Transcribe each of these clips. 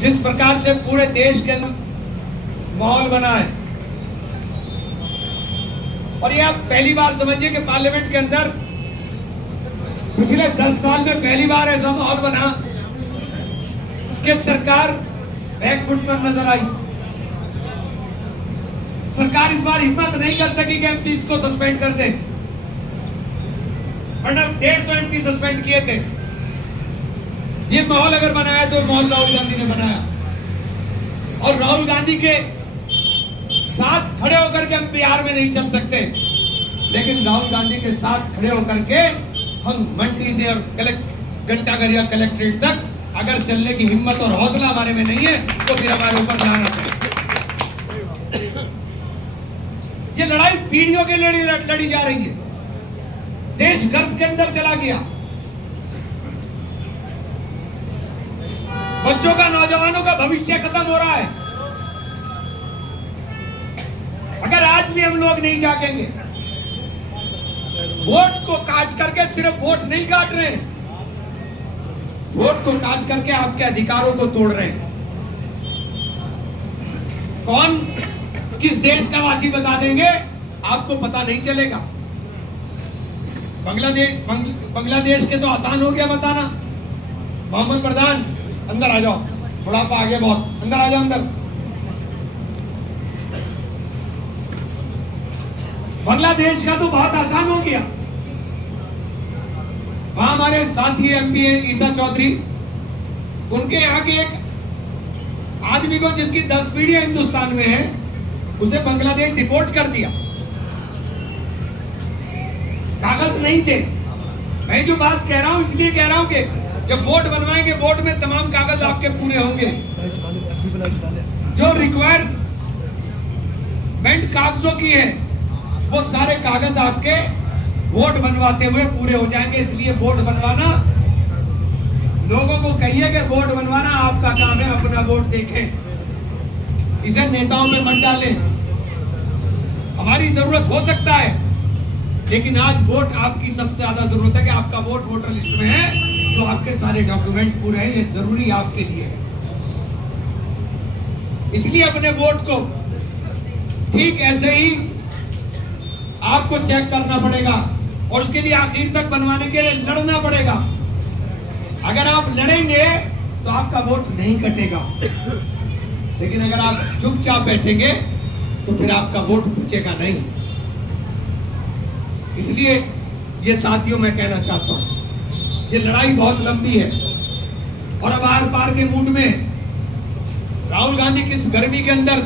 जिस प्रकार से पूरे देश के अंदर माहौल बना है, और ये आप पहली बार समझिए कि पार्लियामेंट के अंदर पिछले 10 साल में पहली बार ऐसा माहौल बना कि सरकार बैकफुट पर नजर आई। सरकार इस बार हिम्मत नहीं कर सकी कि एमपी को सस्पेंड कर दे, वरना 150 एमपी सस्पेंड किए थे। ये माहौल अगर बनाया तो माहौल राहुल गांधी ने बनाया, और राहुल गांधी के साथ खड़े होकर के हम बिहार में नहीं चल सकते, लेकिन राहुल गांधी के साथ खड़े होकर के हम मंडी से और घंटाघर या कलेक्ट्रेट तक अगर चलने की हिम्मत और हौसला हमारे में नहीं है तो फिर हमारे ऊपर ध्यान रखें। ये लड़ाई पीढ़ियों के लिए लड़ी जा रही है। देश गर्त के अंदर चला गया, बच्चों का, नौजवानों का भविष्य खत्म हो रहा है। अगर आज भी हम लोग नहीं जागेंगे, वोट को काट करके, सिर्फ वोट नहीं काट रहे हैं, वोट को काट करके आपके अधिकारों को तोड़ रहे हैं। कौन किस देश का वासी बता देंगे आपको पता नहीं चलेगा। बांग्लादेश के तो आसान हो गया बताना। मोहम्मद प्रधान अंदर आ जाओ, बुढ़ापा आ गया बहुत, अंदर आ जाओ अंदर। बांग्लादेश का तो बहुत आसान हो गया। वहां हमारे साथी एमपी है ईसा चौधरी, उनके यहाँ के एक आदमी को जिसकी 10 पीढ़ियां हिंदुस्तान में है, उसे बांग्लादेश डिपोर्ट कर दिया। कागज नहीं थे। मैं जो बात कह रहा हूं इसलिए कह रहा हूं कि जब वोट बनवाएंगे, वोट में तमाम कागज आपके पूरे होंगे। जो रिक्वायरमेंट कागजों की है वो सारे कागज आपके वोट बनवाते हुए पूरे हो जाएंगे। इसलिए वोट बनवाना, लोगों को कहिए कि वोट बनवाना आपका काम है, अपना वोट देखें, इसे नेताओं में मत डालें। हमारी जरूरत हो सकता है, लेकिन आज वोट आपकी सबसे ज्यादा जरूरत है कि आपका वोट वोटर लिस्ट में है, तो आपके सारे डॉक्यूमेंट पूरे हैं, ये जरूरी आपके लिए है। इसलिए अपने वोट को ठीक ऐसे ही आपको चेक करना पड़ेगा, और उसके लिए आखिर तक बनवाने के लिए लड़ना पड़ेगा। अगर आप लड़ेंगे तो आपका वोट नहीं कटेगा, लेकिन अगर आप चुपचाप बैठेंगे तो फिर आपका वोट बचेगा नहीं। इसलिए ये साथियों मैं कहना चाहता हूं, ये लड़ाई बहुत लंबी है, और अब आर पार के मूड में राहुल गांधी किस गर्मी के अंदर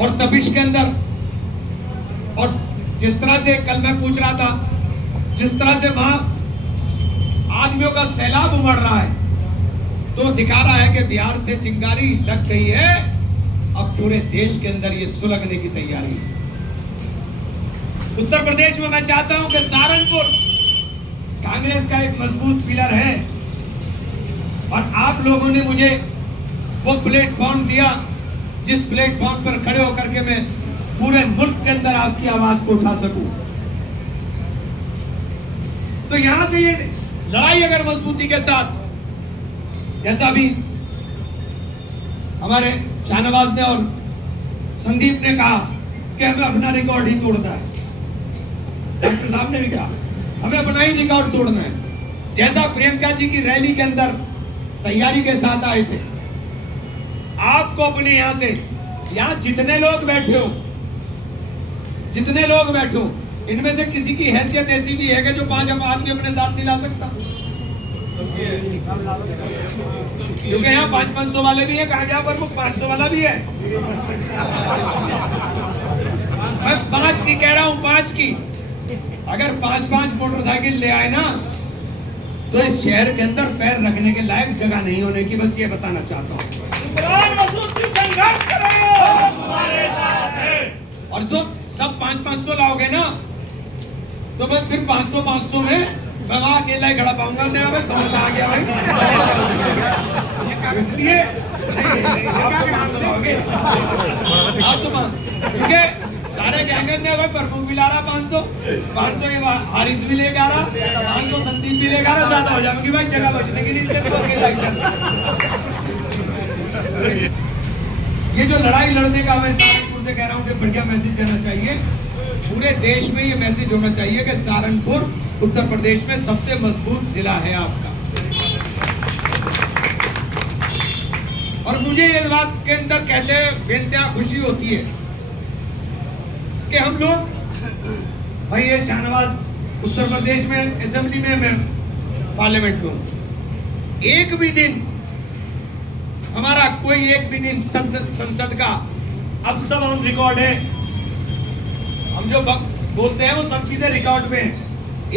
और तपिश के अंदर, और जिस तरह से कल मैं पूछ रहा था, जिस तरह से वहां आदमियों का सैलाब उमड़ रहा है, तो दिखा रहा है कि बिहार से चिंगारी लग गई है। अब पूरे देश के अंदर ये सुलगने की तैयारी है। उत्तर प्रदेश में मैं चाहता हूं कि सहारनपुर कांग्रेस का एक मजबूत पिलर है, और आप लोगों ने मुझे वो प्लेटफॉर्म दिया जिस प्लेटफॉर्म पर खड़े होकर के मैं पूरे मुल्क के अंदर आपकी आवाज को उठा सकूं। तो यहां से ये लड़ाई अगर मजबूती के साथ, जैसा भी हमारे शाहनवाज ने और संदीप ने कहा कि हमें अपना रिकॉर्ड ही तोड़ना है, डॉक्टर साहब ने भी कहा हमें अपना ही रिकॉर्ड तोड़ना है। जैसा प्रियंका जी की रैली के अंदर तैयारी के साथ आए थे, आपको अपने यहां से, यहां जितने लोग बैठे हो, इनमें से किसी की हैसियत ऐसी भी है कि जो 5 आदमी अपने साथ दिला सकता? क्योंकि यहाँ 500 वाले भी है, कहा गया पर वो 500 वाला भी है। मैं 5 की कह रहा हूँ, 5 की। अगर 5-5 मोटरसाइकिल ले आए ना, तो इस शहर के अंदर पैर रखने के लायक जगह नहीं होने की, बस ये बताना चाहता हूँ। और जो सब 500 लाओगे ना, तो मैं फिर 500 में मैं वहां अकेला ही खड़ा पाऊंगा। नहीं भाई कौन आ गया भाई, इसलिए आप तो 500 लाओगे, आप तो ठीक है। सारे कहेंगे नहीं भाई प्रमुख भी ला रहा 500 ये हारिस भी लेके आ रहा, 500 संदीप भी लेके आ रहा, ज्यादा हो जाएगी भाई जगह बचने के लिए, इसलिए तो अकेला ही चल रहा। ये जो लड़ाई लड़ने का मैं सहारनपुर से कह रहा हूँ कि बढ़िया मैसेज देना चाहिए, पूरे देश में ये मैसेज होना चाहिए कि सहारनपुर उत्तर प्रदेश में सबसे मजबूत जिला है आपका। और मुझे इस बात के अंदर कहते बेनतहा खुशी होती है कि हम लोग, भाई ये शाहनवाज उत्तर प्रदेश में असेंबली में, मैं पार्लियामेंट में हूं, एक भी दिन हमारा कोई एक भी दिन संसद का, अब सब ऑन रिकॉर्ड है, हम जो बोलते हैं वो सब चीजें रिकॉर्ड में है।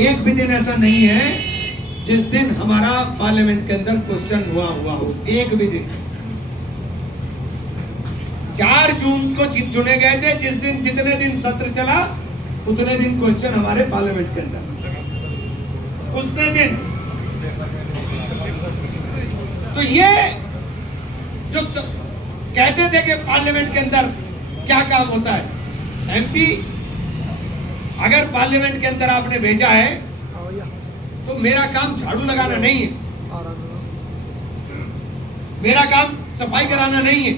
एक भी दिन ऐसा नहीं है जिस दिन हमारा पार्लियामेंट के अंदर क्वेश्चन हुआ हो, एक भी दिन। 4 जून को चुने गए थे, जिस दिन जितने दिन सत्र चला उतने दिन क्वेश्चन हमारे पार्लियामेंट के अंदर, उतने दिन। तो ये जो कहते थे कि पार्लियामेंट के अंदर क्या काम होता है, एमपी अगर पार्लियामेंट के अंदर आपने भेजा है तो मेरा काम झाड़ू लगाना नहीं है, मेरा काम सफाई कराना नहीं है,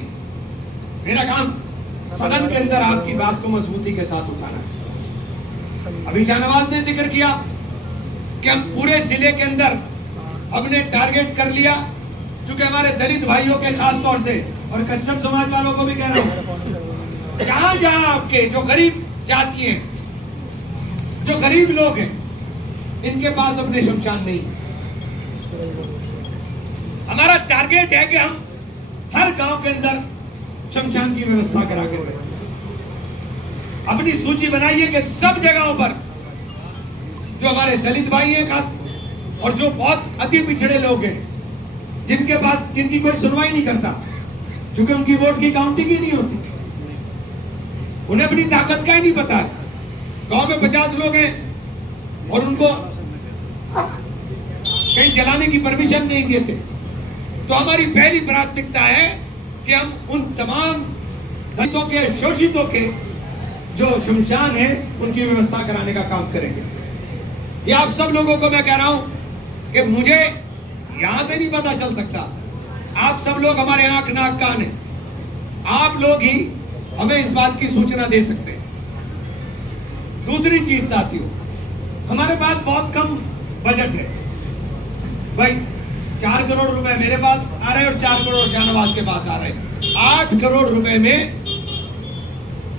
मेरा काम सदन के अंदर आपकी बात को मजबूती के साथ उठाना है। अभी शाहनवाज ने जिक्र किया कि हम पूरे जिले के अंदर हमने टारगेट कर लिया, क्योंकि हमारे दलित भाइयों के खास तौर से और कश्यप समाज वालों को भी कह रहा हूं, जहां जहां आपके जो गरीब जाति हैं, जो गरीब लोग हैं, इनके पास अपने शमशान नहीं। हमारा टारगेट है कि हम हर गांव के अंदर शमशान की व्यवस्था करा के दें। अपनी सूची बनाइए कि सब जगहों पर जो हमारे दलित भाई हैं खास, और जो बहुत अति पिछड़े लोग हैं, जिनकी कोई सुनवाई नहीं करता, क्योंकि उनकी वोट की काउंटिंग ही नहीं होती, उन्हें अपनी ताकत का ही नहीं पता है। गांव में 50 लोग हैं और उनको कहीं जलाने की परमिशन नहीं देते। तो हमारी पहली प्राथमिकता है कि हम उन तमाम दलितों के, शोषितों के जो शमशान है, उनकी व्यवस्था कराने का काम करेंगे। ये आप सब लोगों को मैं कह रहा हूं कि मुझे यहां से नहीं पता चल सकता, आप सब लोग हमारे आंख नाक कान हैं, आप लोग ही हमें इस बात की सूचना दे सकते हैं। दूसरी चीज साथियों, हमारे पास बहुत कम बजट है भाई, 4 करोड़ रुपए मेरे पास आ रहे हैं और 4 करोड़ शाहनवाज के पास आ रहे हैं। 8 करोड़ रुपए में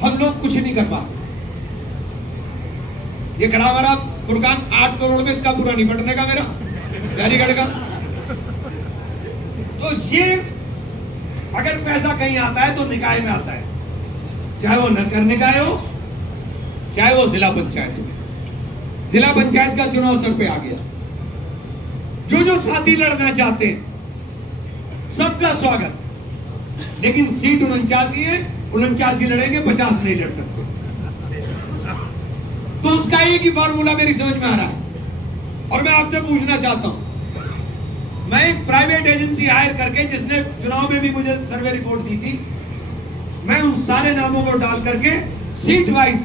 हम लोग कुछ नहीं कर पाते। ये खड़ा हमारा फुरकान 8 करोड़ में इसका पूरा नहीं बटने का, मेरा बैरीगढ़ का। तो ये अगर पैसा कहीं आता है तो निकाय में आता है, चाहे वो नगर निकाय हो, चाहे वो जिला पंचायत हो। जिला पंचायत का चुनाव सर पे आ गया, जो साथी लड़ना चाहते हैं सबका स्वागत, लेकिन सीट 49 है, 49 लड़ेंगे, 50 नहीं लड़ सकते। तो उसका एक ही फॉर्मूला मेरी समझ में आ रहा है, और मैं आपसे पूछना चाहता हूं, मैं एक प्राइवेट एजेंसी हायर करके, जिसने चुनाव में भी मुझे सर्वे रिपोर्ट दी थी, मैं उन सारे नामों को डाल करके सीट वाइज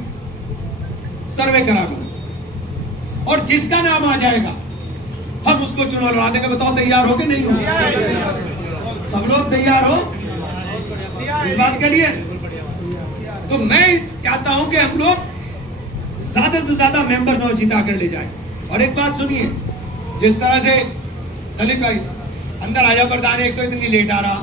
सर्वे करा दूंगा, और जिसका नाम आ जाएगा हम उसको चुनाव लड़ा देंगे। बताओ तैयार हो कि नहीं हो? सब लोग तैयार हो इस बात के लिए? तो मैं चाहता हूं कि हम लोग ज्यादा से ज्यादा मेंबर जिता कर ले जाएं। और एक बात सुनिए, जिस तरह से दलित भाई अंदर आ जाओ, प्रधान एक तो इतनी लेट आ रहा।